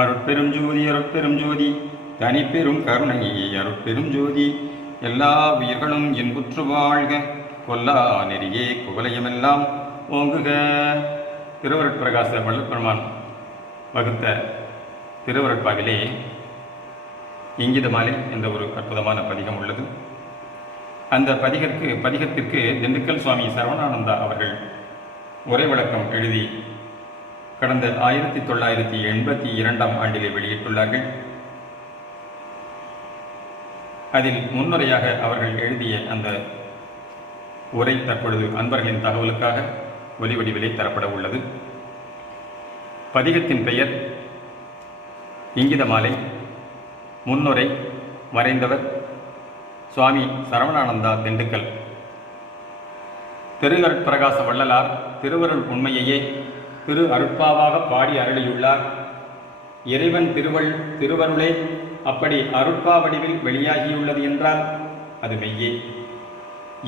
அருட்பெரும் ஜோதி அருட்பெரும் ஜோதி தனிப்பெரும் கருணை அருட்பெரும் ஜோதி எல்லா உயிர்களும் என்புற்று வாழ்க கொல்லா நெறியே குவலயமெல்லாம் ஓங்குக. திருவருட்பிரகாச வள்ளற்பெருமான் வகுத்த திருவருட்பாவிலே இங்கித மாலை என்ற ஒரு அற்புதமான பதிகம் உள்ளது. அந்த பதிகத்திற்கு திண்டுக்கல் சுவாமி சரவணானந்தா அவர்கள் உரை விளக்கம் எழுதி கடந்த 1982 ஆண்டிலே வெளியிட்டுள்ளார்கள். அதில் முன்னுரையாக அவர்கள் எழுதிய அந்த உரை தற்பொழுது அன்பர்களின் தகவலுக்காக ஒலி வடிவிலே தரப்பட உள்ளது. பதிகத்தின் பெயர் இங்கித மாலை. முன்னுரை வரைந்தவர் சுவாமி சரவணானந்தா திண்டுக்கல். திருவருட்பிரகாச வள்ளலார் திருவருள் உண்மையையே திரு அருட்பாவாக பாடி அருளியுள்ளார். இறைவன் திருவருளே அப்படி அருட்பா வடிவில் வெளியாகியுள்ளது என்றால் அது மெய்யே.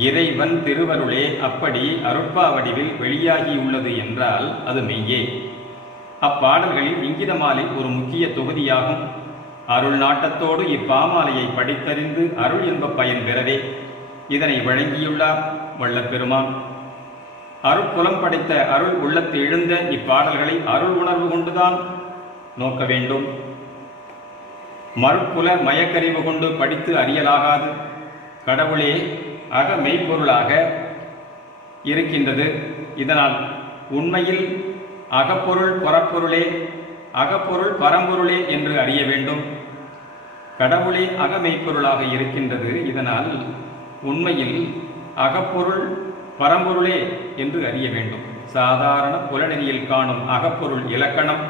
இறைவன் திருவருளே அப்படி அருட்பா வடிவில் வெளியாகியுள்ளது என்றால் அது மெய்யே. அப்பாடல்களில் இங்கித மாலை ஒரு முக்கிய தொகுதியாகும். அருள் நாட்டத்தோடு இப்பாமாலையை படித்தறிந்து அருள் என்ப பயன் பெறவே இதனை வழங்கியுள்ளார் வள்ளற்பெருமான். அருட்புலம் படைத்த அருள் உள்ளத்து எழுந்த இப்பாடல்களை அருள் உணர்வு கொண்டுதான் நோக்க வேண்டும். மறுப்புல மயக்கறிவு கொண்டு படித்து அறியலாகாது. கடவுளே அக மெய்ப்பொருளாக இருக்கின்றது. இதனால் உண்மையில் அகப்பொருள் புறப்பொருளே, அகப்பொருள் பரம்பொருளே என்று அறிய வேண்டும். கடவுளே அக மெய்ப்பொருளாக இருக்கின்றது. இதனால் உண்மையில் அகப்பொருள் பரம்பொருளே என்று அறிய வேண்டும். சாதாரண புலனெறியில் காணும் அகப்பொருள் இலக்கணம்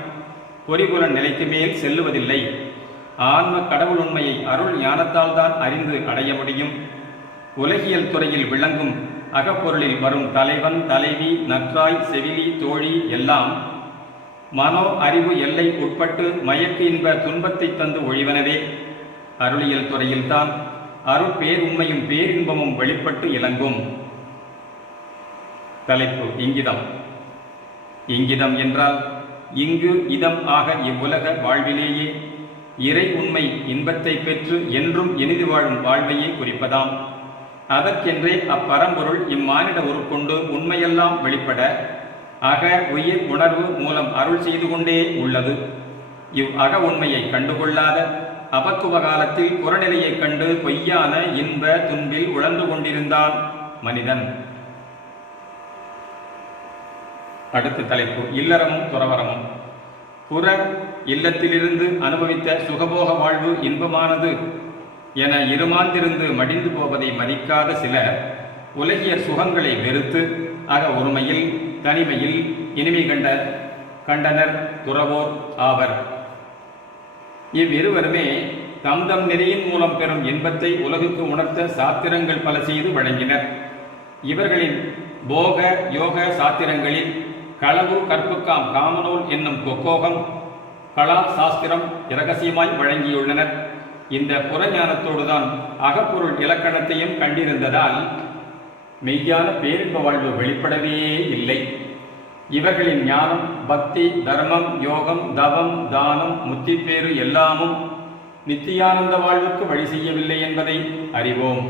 பொறிபுலன் நிலைக்கு மேல் செல்லுவதில்லை. ஆன்ம கடவுள் உண்மையை அருள் ஞானத்தால் தான் அறிந்து அடைய முடியும். உலகியல் துறையில் விளங்கும் அகப்பொருளில் வரும் தலைவன், தலைவி, நற்றாய், செவிலி, தோழி எல்லாம் மனோ அறிவு எல்லை உட்பட்டு மயக்கு இன்ப துன்பத்தை தந்து ஒழிவனவே. அருளியல் துறையில்தான் அருட்பேர் உண்மையும் பேரின்பமும் வெளிப்பட்டு இலங்கும். தலைப்பு இங்கிதம். இங்கிதம் என்றால் இங்கு இதம் ஆக இவ்வுலக வாழ்விலேயே இறை உண்மை இன்பத்தை பெற்று என்றும் இனிது வாழும் வாழ்வையே குறிப்பதாம். அதற்கென்றே அப்பரம்பொருள் இம்மானிட உருக்கொண்டு உண்மையெல்லாம் வெளிப்பட அக உயிர் உணர்வு மூலம் அருள் செய்து கொண்டே உள்ளது. இவ் அக உண்மையை கண்டுகொள்ளாத அபக்குவ காலத்தில் புறநிலையை கண்டு பொய்யான இன்ப துன்பில் உழந்து கொண்டிருந்தான் மனிதன். அடுத்த தலைப்பு இல்லறமும் துறவரமும். புற இல்லத்திலிருந்து அனுபவித்த சுகபோக வாழ்வு இன்பமானது என இருமாந்திருந்து மடிந்து போவதை மதிக்காத சிலர் உலகியற் சுகங்களை வெறுத்து அக ஒருமையில் தனிமையில் இனிமை கண்டனர் துறவோர் ஆவர். இவ்விருவருமே தம் தம் நெறியின் மூலம் பெறும் இன்பத்தை உலகுக்கு உணர்த்த சாத்திரங்கள் பல செய்து வழங்கினர். இவர்களின் போக யோக சாத்திரங்களில் களவு கற்புக்காம் காமநூல் என்னும் கொக்கோகம் கலா சாஸ்திரம் இரகசியமாய் வழங்கியுள்ளனர். இந்த புறஞானத்தோடுதான் அகப்பொருள் இலக்கணத்தையும் கண்டிருந்ததால் மெய்யான பேரின்ப வாழ்வு வெளிப்படவே இல்லை. இவர்களின் ஞானம், பக்தி, தர்மம், யோகம், தவம், தானம், முத்திப்பேறு எல்லாமும் நித்தியானந்த வாழ்வுக்கு வழி செய்யவில்லை என்பதை அறிவோம்.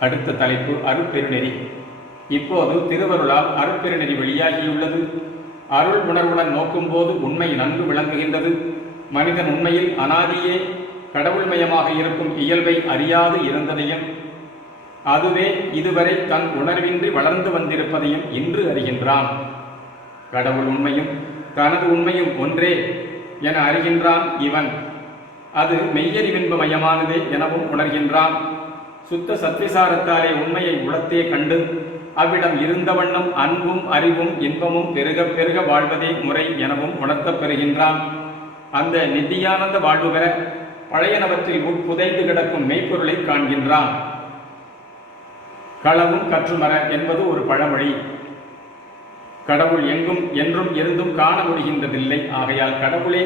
அடுத்த தலைப்பு அருட்பெருநெறி. இப்போது திருவருளால் அருட்பெருநெறி வெளியாகியுள்ளது. அருள் உணர்வுடன் நோக்கும்போது உண்மை நன்கு விளங்குகின்றது. மனிதன் உண்மையில் அனாதியே கடவுள்மயமாக இருக்கும் இயல்பை அறியாது இருந்ததையும் அதுவே இதுவரை தன் உணர்வின்றி வளர்ந்து வந்திருப்பதையும் இன்று அறிகின்றான். கடவுள் உண்மையும் தனது உண்மையும் ஒன்றே என அறிகின்றான் இவன். அது மெய்யறிவின்பு மயமானதே எனவும் உணர்கின்றான். சுத்த சத்விசாரத்தாலே உண்மையை உளத்தே கண்டு அவ்விடம் இருந்த வண்ணம் அன்பும் அறிவும் இன்பமும் பெருக பெருக வாழ்வதே முறை எனவும் உணர்த்தப் பெறுகின்றான். அந்த நித்தியானந்த வாழ்வு பெற பழையனவற்றில் உட்புதைந்து கிடக்கும் மெய்ப்பொருளை காண்கின்றான். களவும் கற்றுமர என்பது ஒரு பழமொழி. கடவுள் எங்கும் என்றும் இருந்தும் காண முடிகின்றதில்லை. ஆகையால் கடவுளே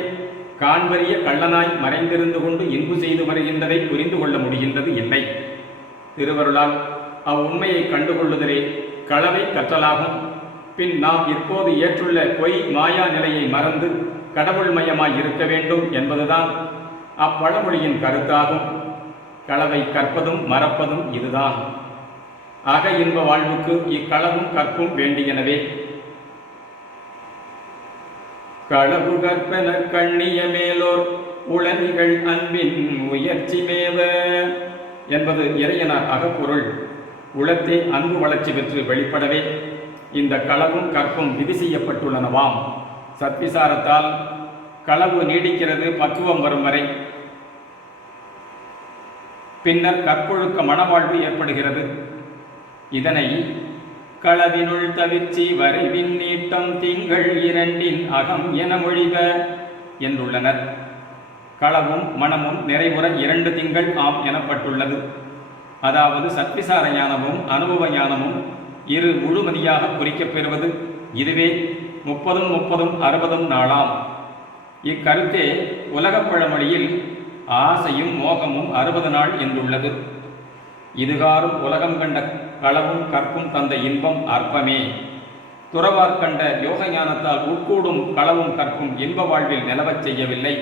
காண்பறிய கள்ளனாய் மறைந்திருந்து கொண்டு இன்பு செய்து வருகின்றதை புரிந்து கொள்ள முடிகின்றது இல்லை. திருவருளால் அவ்வுண்மையை கண்டுகொள்ளுதலே களவை கற்றலாகும். பின் நாம் இப்போது ஏற்றுள்ள பொய் மாயா நிலையை மறந்து கடவுள்மயமாய் இருக்க வேண்டும் என்பதுதான் அப்பழமொழியின் கருத்தாகும். களவை கற்பதும் மறப்பதும் இதுதான். அக இன்ப வாழ்வுக்கு இக்களவும் கற்பும் வேண்டியனவே. களவு கற்பன கண்ணிய மேலோர் உளநிகள் அன்பின் உயர்ச்சி மேவ என்பது இறையனார் அகப்பொருள். உளத்தே அன்பு வளர்ச்சி பெற்று வெளிப்படவே இந்த களவும் கற்பும் விதி செய்யப்பட்டுள்ளனவாம். சத்விசாரத்தால் களவு நீடிக்கிறது பக்குவம் வரும் வரை. பின்னர் கற்பொழுக்க மனவாழ்வு ஏற்படுகிறது. இதனை களவினுள் தவிர்ச்சி வரைவின் நீட்டம் திங்கள் இரண்டின் அகம் என மொழிக என்றுள்ளனர். களவும் மனமும் நிறைவுற 2 திங்கள் ஆம் எனப்பட்டுள்ளது. அதாவது சத்விசார ஞானமும் அனுபவ ஞானமும் இரு முழுமதியாக குறிக்கப் பெறுவது இதுவே 30-30-60 நாளாம். இக்கருத்தே உலகப் பழமொழியில் ஆசையும் மோகமும் 60 நாள் என்றுள்ளது. இதுகாரும் உலகம் கண்ட களவும் கற்பும் தந்த இன்பம் அற்பமே. துறவார் கண்ட யோக ஞானத்தால் உட்கூடும் களவும் கற்பும் இன்ப வாழ்வில் நிலவச் செய்யவில்லை.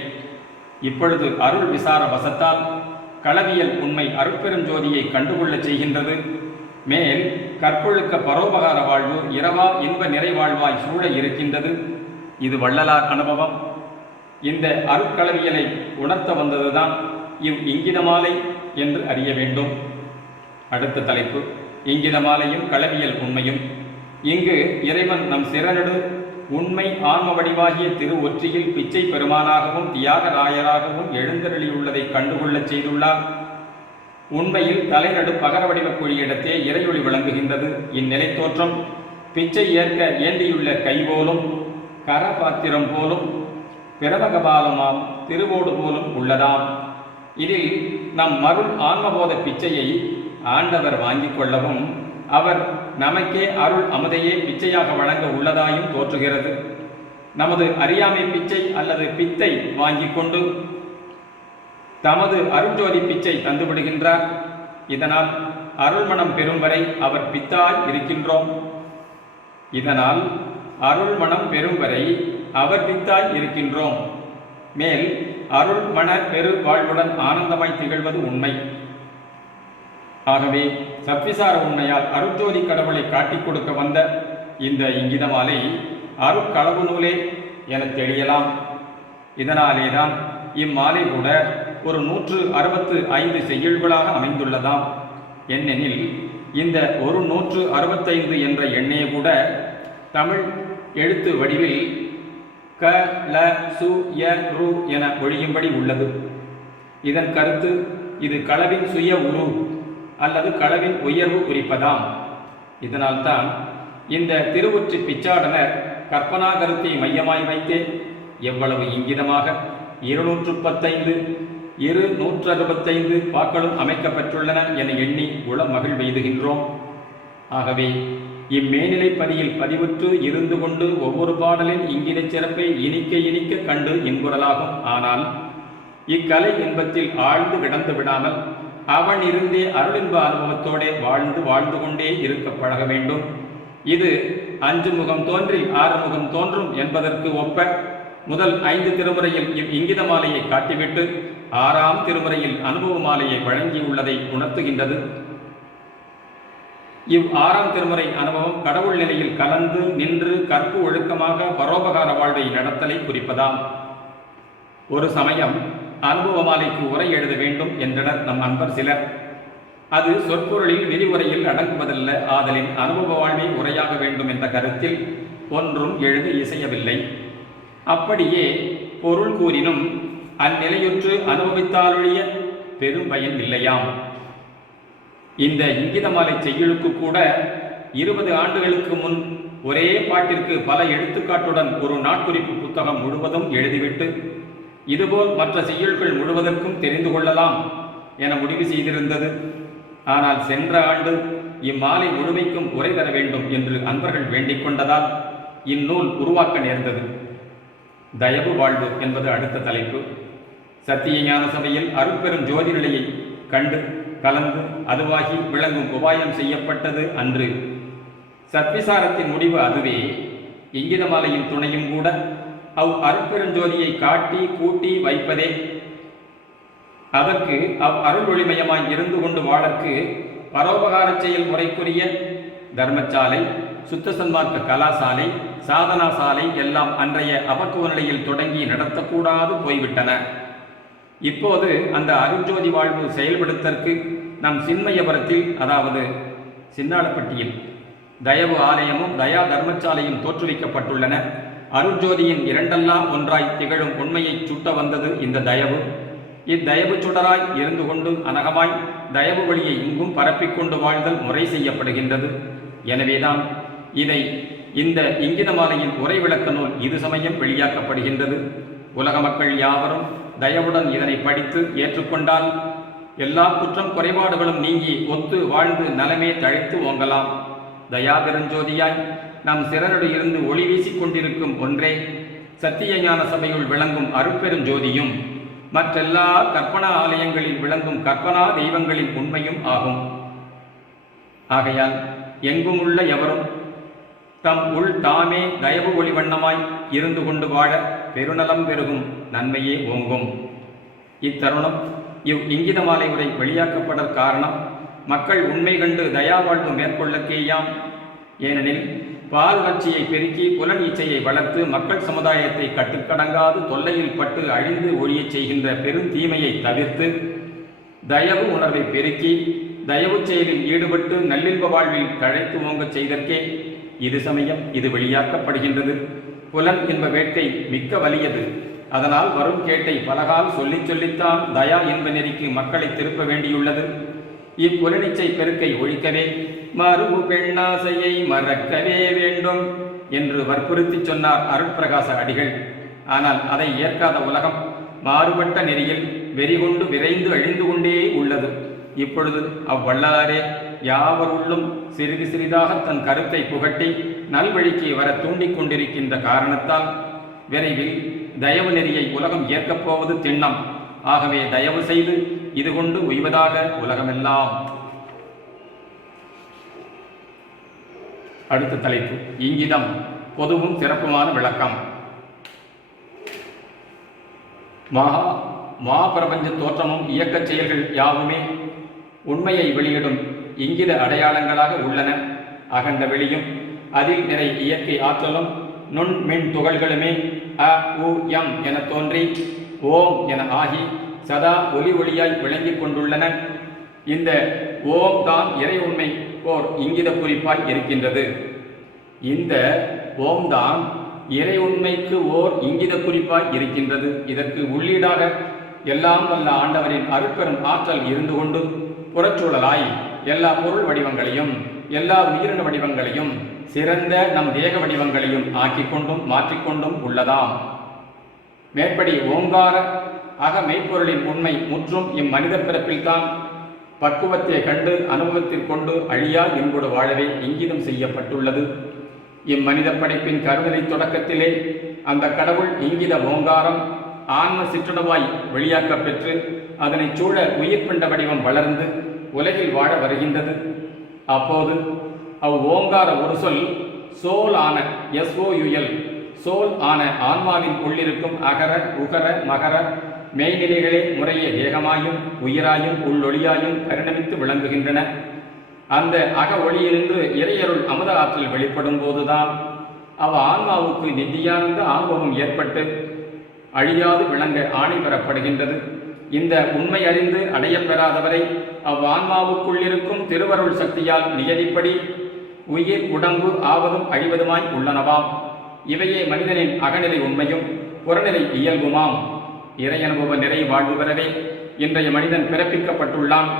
இப்பொழுது அருள் விசார வசத்தால் களவியல் உண்மை அருட்பெருஞ்சோதியை கண்டுகொள்ளச் செய்கின்றது. மேல் கற்பொழுக்க பரோபகார வாழ்வு இரவா இன்ப நிறைவாழ்வாய் சூழ இருக்கின்றது. இது வள்ளலார் அனுபவம். இந்த அருட்களவியலை உணர்த்த வந்ததுதான் இங்கிதமாலை என்று அறிய வேண்டும். அடுத்த தலைப்பு இங்கிதமாலையும் களவியல் உண்மையும். இங்கு இறைவன் நம் சிறனடு உண்மை ஆன்ம வடிவாகிய திரு ஒற்றியில் பிச்சை பெருமானாகவும் தியாகராயராகவும் எழுந்தருளியுள்ளதை கண்டுகொள்ளச் செய்துள்ளார். உண்மையில் தலைநடு பகர வடிவ குழியிடத்தே இறையொளி விளங்குகின்றது. இந்நிலை தோற்றம் பிச்சை ஏற்க ஏந்தியுள்ள கை போலும் கரபாத்திரம் போலும் பிரபகபாலமாம் திருவோடு போலும் உள்ளதாம். இதில் நம் மருள் ஆன்மபோத பிச்சையை ஆண்டவர் வாங்கிக் கொள்ளவும் அவர் நமக்கே அருள் அமுதையே பிச்சையாக வழங்க உள்ளதாயும் தோற்றுகிறது. நமது அறியாமை பிச்சை அல்லது பித்தை வாங்கி கொண்டு தமது அருட்ஜோதி பிச்சை தந்துவிடுகின்றார். இதனால் அருள்மணம் பெறும் வரை அவர் பித்தாய் இருக்கின்றோம். இதனால் அருள்மணம் பெறும் வரை அவர் பித்தாய் இருக்கின்றோம். மேல் அருள் மன பெரு வாழ்வுடன் ஆனந்தமாய் திகழ்வது உண்மை. ஆகவே சத்விசார உண்மையால் அருட்ஜோதி கடவுளை காட்டிக் கொடுக்க வந்த இந்த இங்கிதமாலை அருட்களவு நூலே என தெளியலாம். இதனாலேதான் இம்மாலை கூட ஒரு 165 செய்யுள்களாக அமைந்துள்ளதாம். என்னெனில் இந்த ஒரு 165 என்ற எண்ணே கூட தமிழ் எழுத்து வடிவில் க ல சு ய ரு என ஒழியும்படி உள்ளது. இதன் கருத்து இது களவின் சுய உரு அல்லது களவின் உயர்வு குறிப்பதாம். இதனால்தான் இந்த திருவொற்றி பிச்சாடனர் கற்பனா கருத்தை மையமாய் வைத்தே எவ்வளவு இங்கிதமாக 215 165 பாக்களும் அமைக்கப்பட்டுள்ளன என எண்ணி உள மகிழ்வெய்துகின்றோம். ஆகவே இம்மேனிலைப்பதியில் பதிவுற்று இருந்து கொண்டு ஒவ்வொரு பாடலின் இங்கித சிறப்பை இனிக்க இனிக்க கண்டு இன்புறலாகும். ஆனால் இக்கலை இன்பத்தில் ஆழ்ந்து கிடந்து விடாமல் அவன் இருந்தே அருளின்ப அனுபவத்தோடே வாழ்ந்து கொண்டே இருக்க பழக வேண்டும். இது 5 முகம் தோன்றி 6 முகம் தோன்றும் என்பதற்கு ஒப்ப முதல் 5 திருமுறையில் இங்கித மாலையை காட்டிவிட்டு 6ஆம் திருமுறையில் அனுபவ மாலையை வழங்கியுள்ளதை உணர்த்துகின்றது. 6ஆம் திருமுறை அனுபவம் கடவுள் நிலையில் கலந்து நின்று கற்பு ஒழுக்கமாக பரோபகார வாழ்வை நடத்தலை குறிப்பதாம். ஒரு சமயம் அனுபவ மாலைக்கு உரை எழுத வேண்டும் என்றனர் நம் அன்பர் சிலர். அது சொற்பொருளில் விரிவுரையில் அடங்குவதல்ல. ஆதலின் அனுபவ வாழ்வை உரையாக வேண்டும் என்ற கருத்தில் ஒன்றும் எழுத இசையவில்லை. அப்படியே பொருள் கூறினும் அந்நிலையுற்று அனுபவித்தாலொழிய பெரும் பயன் இல்லையாம். இந்த இங்கிதமாலை செய்யுளுக்கு கூட 20 ஆண்டுகளுக்கு முன் ஒரே பாட்டிற்கு பல எடுத்துக்காட்டுடன் ஒரு நாட்குறிப்பு புத்தகம் முழுவதும் எழுதிவிட்டு இதுபோல் மற்ற செய்யுள்கள் முழுவதற்கும் தெரிந்து கொள்ளலாம் என முடிவு செய்திருந்தது. ஆனால் சென்ற ஆண்டு இம்மாலை முழுமைக்கும் உரை தர வேண்டும் என்று அன்பர்கள் வேண்டிக் கொண்டதால் இந்நூல் உருவாக்க நேர்ந்தது. தயவு வாழ்வு என்பது அடுத்த தலைப்பு. சத்திய ஞான சபையில் அருட்பெரும் ஜோதி நிலையை கண்டு கலந்து அதுவாகி விளங்கும் உபாயம் செய்யப்பட்டது அன்று. சத்விசாரத்தின் முடிவு அதுவே. இங்கிதமாலையின் துணையும் கூட அருட்பெருஞ்சோதியை காட்டி கூட்டி வைப்பதே. அதற்கு அருள் ஒளிமயமாய் இருந்து கொண்டு வாழற்கு பரோபகார செயல் முறைக்குரிய தர்மசாலை, சுத்த சன்மார்க்க கலாசாலை, சாதனா சாலை எல்லாம் அன்றைய அபக்குவ நிலையில் தொடங்கி நடத்தக்கூடாது போய்விட்டன. இப்போது அந்த அருட்ஜோதி வாழ்வு செயல்படுத்தற்கு நம் சின்மயபுரத்தில், அதாவது சின்னாளப்பட்டியில் தயவு ஆலயமும் தயா தர்மசாலையும் தோற்றுவிக்கப்பட்டுள்ளன. அருட்ஜோதியின் இரண்டெல்லாம் ஒன்றாய் திகழும் உண்மையை சுட்ட வந்தது இந்த தயவு. இத்தயவு சுடராய் இருந்து கொண்டு அனகமாய் தயவு வழியை இங்கும் பரப்பிக்கொண்டு வாழ்தல் முறை செய்யப்படுகின்றது. எனவேதான் இந்த இங்கித மாலையின் உரை விளக்க நூல் இது சமயம் வெளியாக்கப்படுகின்றது. உலக மக்கள் யாவரும் தயவுடன் இதனை படித்து ஏற்றுக்கொண்டால் எல்லா குற்றம் குறைபாடுகளும் நீங்கி ஒத்து வாழ்ந்து நலமே தழைத்து ஓங்கலாம். தயா பெருஞ்சோதியாய் நாம் சிறனோடு இருந்து ஒளி வீசிக் கொண்டிருக்கும் ஒன்றே சத்திய ஞான சபையுள் விளங்கும் அருட்பெருஞ்சோதியும் மற்றெல்லா கற்பனா ஆலயங்களில் விளங்கும் கற்பனா தெய்வங்களின் உண்மையும் ஆகும். ஆகையால் எங்கும் உள்ள எவரும் தம் உள் தாமே தயவு ஒளி வண்ணமாய் இருந்து கொண்டு வாழ பெருநலம் பெருகும் நன்மையே ஓங்கும். இத்தருணம் இங்கித மாலை உரை வெளியாக்கப்பட காரணம் மக்கள் உண்மை கண்டு தயா வாழ்வு மேற்கொள்ளக்கேயாம். ஏனெனில் பால் உணர்ச்சியை பெருக்கி புலன் இச்சையை வளர்த்து மக்கள் சமுதாயத்தை கட்டுக்கடங்காது தொல்லையில் பட்டு அழிந்து ஒழியச் செய்கின்ற பெருந்தீமையை தவிர்த்து தயவு உணர்வை பெருக்கி தயவு செயலில் ஈடுபட்டு நல்லின்ப வாழ்வில் தழைத்து ஓங்கச் செய்தற்கே இது சமயம் இது வெளியாக்கப்படுகின்றது. புலன் என்ப வேட்கை மிக்க வலியது. அதனால் வரும் கேட்டை பலகால் சொல்லித்தான் தயா என்ப நெறிக்கு மக்களை திருப்ப வேண்டியுள்ளது. இப்புலனிச்சை பெருக்கை ஒழிக்கவே மறுபு பெண்ணாசையை மறக்கவே வேண்டும் என்று வற்புறுத்தி சொன்னார் அருட்பிரகாச அடிகள். ஆனால் அதை ஏற்காத உலகம் மாறுபட்ட நெறியில் வெறிகொண்டு விரைந்து அழிந்து கொண்டே உள்ளது. இப்பொழுது அவ்வள்ளலாரே யாவருள்ளும் சிறிது சிறிதாக தன் கருத்தை புகட்டி நல்வழிக்கு வர தூண்டிக் கொண்டிருக்கின்ற காரணத்தால் விரைவில் தயவு நெறியை உலகம் ஏற்கப் போவது திண்ணம். ஆகவே தயவு செய்து இது கொண்டு உய்வதாக உலகமெல்லாம். அடுத்த தலைப்பு இங்கிதம், பொதுவும் சிறப்புமான விளக்கம். பிரபஞ்ச தோற்றமும் இயக்கச் செயல்கள் யாவுமே உண்மையை வெளியிடும் இங்கித அடையாளங்களாக உள்ளன. அகண்ட வெளியும் அதில் நிறை இயற்கை ஆற்றலும் நுண்மின் துகள்களுமே அ உ எம் என தோன்றி ஓம் என ஆகி சதா ஒளி ஒளியாய் விளங்கிக் கொண்டுள்ளன. இந்த ஓம் தான் இறை உண்மை ஓர் இங்கித குறிப்பாய் இருக்கின்றது. இந்த ஓம் தான் இறை உண்மைக்கு ஓர் இங்கித குறிப்பாய் இருக்கின்றது. இதற்கு உள்ளீடாக எல்லாம் வல்ல ஆண்டவரின் அருட்பெரும் ஆற்றல் இருந்து கொண்டு புறச்சூழலாய் எல்லா பொருள் வடிவங்களையும் எல்லா உயிரின வடிவங்களையும் சிறந்த நம் தேக வடிவங்களையும் ஆக்கிக்கொண்டும் மாற்றிக்கொண்டும் உள்ளதாம். மேற்படி ஓங்கார அக மெய்ப்பொருளின் உண்மை முற்றும் இம்மனித பிறப்பில்தான் பக்குவத்தை கண்டு அனுபவத்திற்கொண்டு அழியா என்போடு வாழவே இங்கிதம் செய்யப்பட்டுள்ளது. இம்மனித படைப்பின் கருவினை தொடக்கத்திலே அந்த கடவுள் இங்கித ஓங்காரம் ஆன்ம சிற்றுணவாய் வெளியாக்கப் பெற்று அதனை சூழ உயிர்ப்பிண்ட வடிவம் வளர்ந்து உலகில் வாழ வருகின்றது. அப்போது ஓங்கார ஒரு சொல் சோல் ஆன SOUL சோல் ஆன ஆன்மாவின் உள்ளிருக்கும் அகர உகர மகர மெய்நிலைகளே முறையே தேகமாயும் உயிராயும் உள்ளொளியாயும் பரிணமித்து விளங்குகின்றன. அந்த அக ஒளியிலிருந்து இறையருள் அமுத ஆற்றல் வெளிப்படும் போதுதான் ஆன்மாவுக்கு நித்தியானந்த அனுபவம் ஏற்பட்டு அழியாது விளங்க ஆணை பெறப்படுகின்றது. இந்த உண்மை அறிந்து அடையப்பெறாதவரை ஆன்மாவுக்குள்ளிருக்கும் திருவருள் சக்தியால் நியதிப்படி உயிர் உடம்பு ஆவதும் அழிவதுமாய் உள்ளனவாம். இவையே மனிதனின் அகநிலை உண்மையும் புறநிலை இயல்புமாம். இறையனுபவ நிறை வாழ்வு பெறவே இன்றைய மனிதன் பிறப்பிக்கப்பட்டுள்ளான்.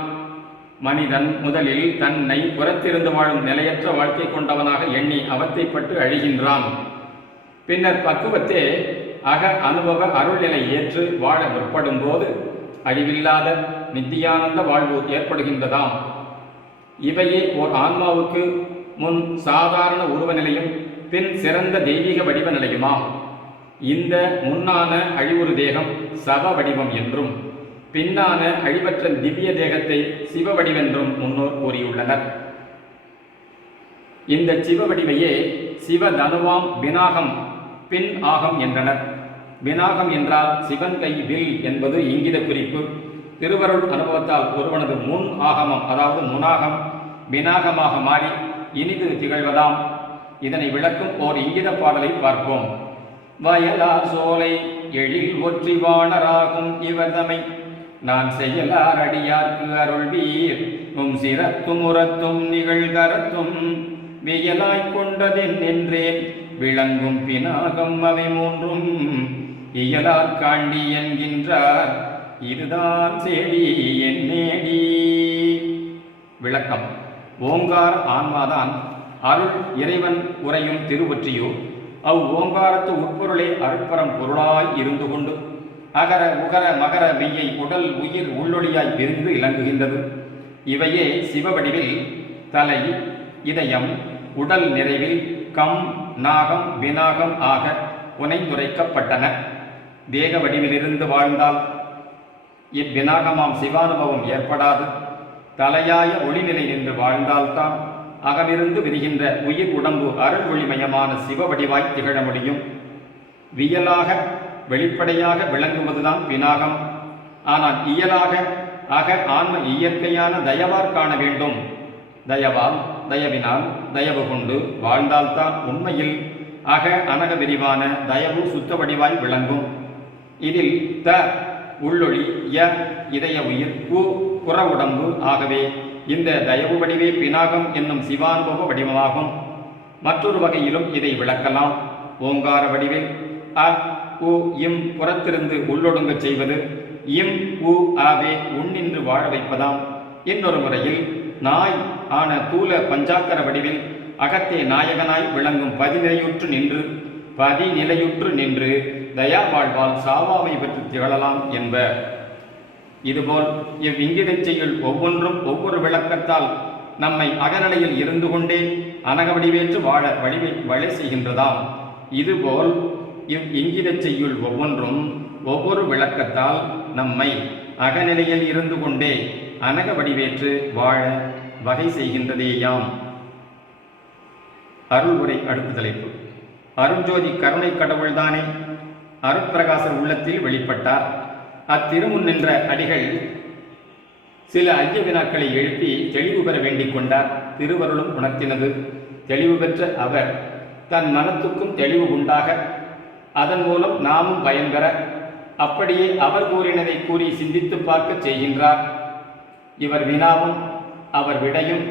மனிதன் முதலில் தன்னை புறத்திருந்து வாழும் நிலையற்ற வாழ்க்கை கொண்டவனாக எண்ணி அவத்தைப்பட்டு அழிகின்றான். பின்னர் பக்குவத்தே அக அனுபவ அருள்நிலை ஏற்று வாழ முற்படும் போது அழிவில்லாத நித்தியானந்த வாழ்வு ஏற்படுகின்றதாம். இவையே ஓர் ஆன்மாவுக்கு முன் சாதாரண உருவ நிலையும் பின் சிறந்த தெய்வீக வடிவ நிலையுமாம். இந்த முன்னான அழிவுறு தேகம் சவ வடிவம் என்றும் பின்னான அழிவற்ற திவ்ய தேகத்தை சிவ வடிவென்றும் முன்னோர் கூறியுள்ளனர். இந்த சிவ வடிவையே சிவ தனுவாம் வினாகம் பின் ஆகம் என்றனர். வினாகம் என்றால் சிவன் கை வில் என்பது இங்கித குறிப்பு. திருவருள் அனுபவத்தால் ஒருவனது முன் ஆகமம் அதாவது முனாகம் வினாகமாக மாறி இனிது திகழ்வதாம். இதனை விளக்கும் ஓர் இங்கித பாடலை பார்ப்போம். வயலார் சோலை எழில் ஒற்றி வாணராகும் இவர்தமை நான் செய்யலார் அடியார்க்கு அருள்வீர் உம் சிரத்தும் உரத்தும் நிகழ்கரத்தும் வியலாய்க் கொண்டதென் என்றேன் விளங்கும் பினாகம் அவை மூன்றும் இயலார் காண்டி என்கின்றார் இதுதான் சேடி என் நேடி. விளக்கம். ஓங்கார ஆன்மாதான் அருள் இறைவன் உரையும் திருவொற்றியூர். ஓங்காரத்து உட்பொருளே அருட்பரம் பொருளாய் இருந்து கொண்டு அகர உகர மகர மெய்யை உடல் உயிர் உள்ளொளியாய் விரிந்து இலங்குகின்றது. இவையே சிவவடிவில் தலை இதயம் உடல் நிறைவில் கம் நாகம் வினாகம் ஆக புனைந்துரைக்கப்பட்டன. தேக வடிவிலிருந்து வாழ்ந்தால் இவ்வினாகமாம் சிவானுபவம் ஏற்படாது. தலையாய ஒளிநிலை நின்று வாழ்ந்தால்தான் அகமிருந்து விரிகின்ற உயிர் உடம்பு அருள் ஒளிமயமான சிவவடிவாய் திகழ முடியும். வியலாக வெளிப்படையாக விளங்குவதுதான் வினாகம். ஆனால் இயலாக அக ஆன்ம இயற்கையான தயவார் காண வேண்டும். தயவால் தயவினால் தயவு கொண்டு வாழ்ந்தால்தான் உண்மையில் அக அனக விரிவான தயவு சுத்த வடிவாய் விளங்கும். இதில் த உள்ளொளி ய இதய உயிர் கு புற உடம்பு ஆகவே இந்த தயவு வடிவே பினாகம் என்னும் சிவானுபவ வடிவமாகும். மற்றொரு வகையிலும் இதை விளக்கலாம். ஓங்கார வடிவில் அ உ இம் புறத்திருந்து உள்ளொடுங்க செய்வது, இம் உ ஆவே உன்னின்று வாழ வைப்பதாம். இன்னொரு முறையில் நாய் ஆன தூல பஞ்சாக்கர வடிவில் அகத்தே நாயகனாய் விளங்கும் பதிநிலையுற்று நின்று தயா வாழ்வால் சாவாமை பெற்று திகழலாம் என்ப. இதுபோல் இவ்விங்கிதச் செய்யுள் ஒவ்வொன்றும் ஒவ்வொரு விளக்கத்தால் நம்மை அகநிலையில் இருந்து கொண்டே அனக வடிவேற்று வாழ வழி செய்கின்றதாம். இதுபோல் இவ்விங்கிதச் செய்யுள் ஒவ்வொன்றும் ஒவ்வொரு விளக்கத்தால் நம்மை அகநிலையில் இருந்து கொண்டே அனக வடிவேற்று வாழ வகை செய்கின்றதேயாம். அருள் உரை அடுத்த தலைப்பு. அருஞ்சோதி கருணை கடவுள்தானே அருட்பிரகாசர் உள்ளத்தில் வெளிப்பட்டார். அத்திருமுன் நின்ற அடிகள் சில ஐய வினாக்களை எழுப்பி தெளிவு பெற வேண்டிக் கொண்டார். திருவருளும் உணர்த்தினது. தெளிவு பெற்ற அவர் தன் மனத்துக்கும் தெளிவு உண்டாக அதன் மூலம் நாமும் பயன்பெற அப்படியே அவர் கூறினதை கூறி சிந்தித்து பார்க்க செய்கின்றார். இவர் வினாவும் அவர் விடையும்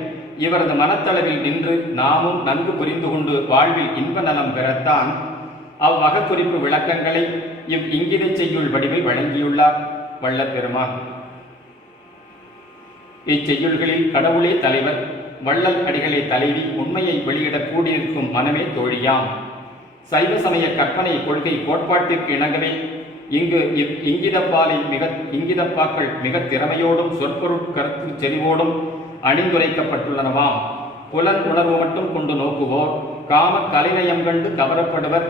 இவரது மனத்தளவில் நின்று நாமும் நன்கு புரிந்து கொண்டு வாழ்வில் இன்ப நலம் பெறத்தான் அவ்வகக்குறிப்பு விளக்கங்களை இங்கிதச் செய்யுள் வடிவில் வழங்கியுள்ளார் வள்ளற்பெருமான். இச்செய்யுள்களில் கடவுளே தலைவர், வள்ளல் அடிகளே தலைவி, உண்மையை வெளியிடக் கூடியிருக்கும் மனமே தோழியாம். சைவ சமய கற்பனை கொள்கை கோட்பாட்டிற்கு இணங்கவே இங்கு இங்கிதப்பாக்கள் மிக திறமையோடும் சொற்பொருட் கருத்து செறிவோடும் அணிந்துரைக்கப்பட்டுள்ளனவாம். புலன் உணர்வு மட்டும் கொண்டு நோக்குவோர் காம கலைநயம் கண்டு கவரப்படுவர்,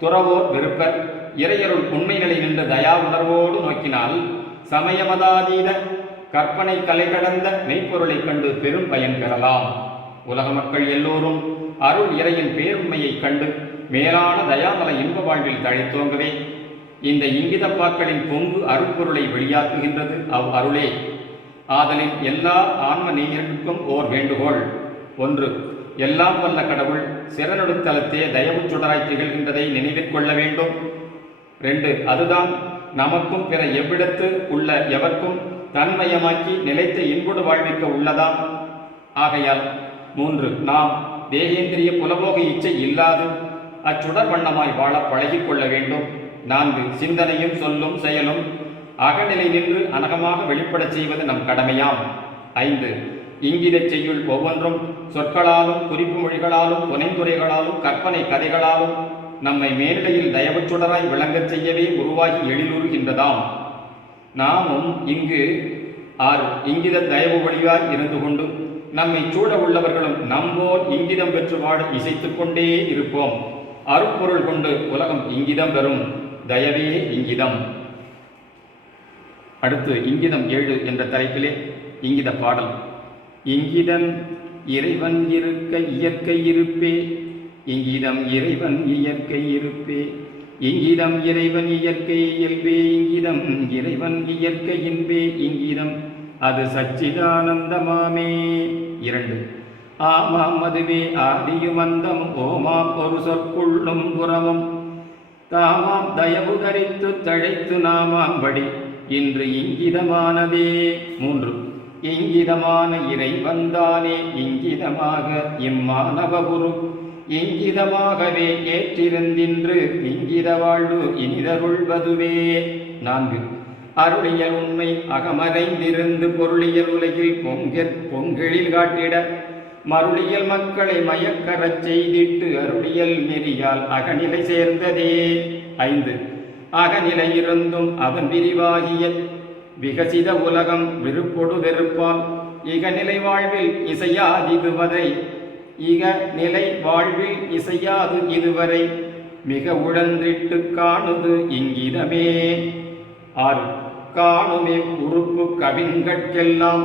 துறவோர் வெறுப்பர். இறையருள் உண்மை நிலை நின்ற தயா உணர்வோடு நோக்கினால் சமயமதாதீத கற்பனை கலை கடந்த மெய்ப்பொருளை கண்டு பெரும் பயன் பெறலாம். உலக மக்கள் எல்லோரும் அருள் இறையின் பேருண்மையை கண்டு மேலான தயாமல இன்ப வாழ்வில் தழைத்தோங்கவே இந்த இங்கிதப்பாக்களின் பொங்கு அருட்பொருளை வெளியாக்குகின்றது அவ் அருளே. ஆதலின் எல்லா ஆன்ம நேயர்களுக்கும் ஓர் வேண்டுகோள். 1. எல்லாம் வல்ல கடவுள் சிறநடுத்தலத்தே தயவு சுடராய் திகழ்கின்றதை நினைவில் கொள்ள வேண்டும். 2. அதுதான் நமக்கும் பிற எவ்விடத்து உள்ள எவர்க்கும் தன்மயமாக்கி நிலைத்த இன்புடு வாழ்விக்க உள்ளதாம். ஆகையால் 3. நாம் தேகேந்திரிய புலபோக இச்சை இல்லாது அச்சுடர் வண்ணமாய் வாழ பழகிக்கொள்ள வேண்டும். 4. சிந்தனையும் சொல்லும் செயலும் அகநிலை நின்று அனகமாக வெளிப்படச் செய்வது நம் கடமையாம். 5. இங்கிதச் செய்யுள் ஒவ்வொன்றும் சொற்களாலும் குறிப்பு மொழிகளாலும் புனைந்துரைகளாலும் கற்பனை கதைகளாலும் நம்மை மேல்நிலையில் தயவுச்சுடராய் விளங்கச் செய்யவே உருவாகி எழிலுறுகின்றதாம். நாமும் இங்கு 6 இங்கித தயவு வழியாய் இருந்து கொண்டு நம்மை சூழ உள்ளவர்களும் நம்போல் இங்கிதம் பெற்று வாழ இசைத்துக் கொண்டே இருப்போம். அருட்பொருள் கொண்டு உலகம் இங்கிதம் பெறும். தயவே இங்கிதம். அடுத்து இங்கிதம் 7 என்ற தலைப்பிலே இங்கித பாடல். இங்கிதன் இறைவன் இருக்க இயற்கை இருப்பே இங்கிதம் இறைவன் இயற்கை இருப்பே. இங்கிதம் இறைவன் இயற்கை இயல்பே. இங்கிதம் இறைவன் இயற்கை இன்பே. இங்கிதம் அது சச்சிதானந்தமாமே. 2. ஆமாம் அதுவே ஆதியும் அந்தமும் ஓமாம் ஒரு சொற்குள்ளும் புறமும் தாமாம் தயவு தரித்து தழைத்து நாமாம்படி இன்று இங்கிதமானதே. 3. இங்கிதமான இறைவந்தானே இங்கிதமாக இம்மானவபுரு இங்கிதமாகவே ஏற்றிருந்தின்று இங்கித வாழ்வு இனிதருள்வதுவே. 4. அருளியல் உண்மை அகமறைந்திருந்து பொருளியல் உலகில் பொங்கெழில் காட்டிட மருளியல் மக்களை மயக்கரச் செய்திட்டு அருளியல் நெறியால் அகநிலை சேர்ந்ததே. 5. அகநிலை இருந்தும் அதன் விரிவாகிய விகசித உலகம் விருப்பொடு வெறுப்பால் இகநிலை வாழ்வில் இசையாது இதுவரை மிக உழன்றிட்டு காணுது இங்கிதமே. 6. காணுமே உறுப்பு கவின்கட்கெல்லாம்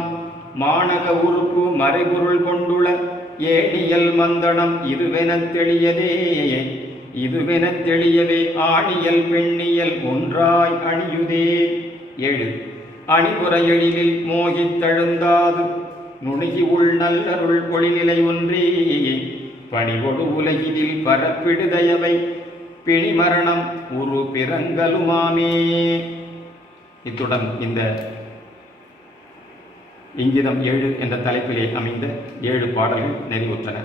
மானக உறுப்பு மறைபொருள் கொண்டுள்ள ஏடியல் மந்தனம் இதுவெனத் தெளியவே ஆணியல் பெண்ணியல் ஒன்றாய் அணியுதே. 7. அணிபுற எழிலில் மோகித்தழுந்தாது நுணுகி உள் நல்லருள் ஒளிநிலை ஒன்றே பணிவொடு உலகிதில் பரப்பிடுதயவை பிணிமரணம் உரு பிறங்கலுமாமே. இத்துடன் இந்த இங்கிதம் 7 என்ற தலைப்பிலே அமைந்த 7 பாடல்கள் நிறைவுற்றன.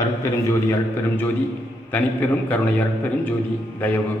அருட்பெரும் ஜோதி அருட்பெரும் ஜோதி தனிப்பெரும் கருணை அருட்பெரும் ஜோதி தயவு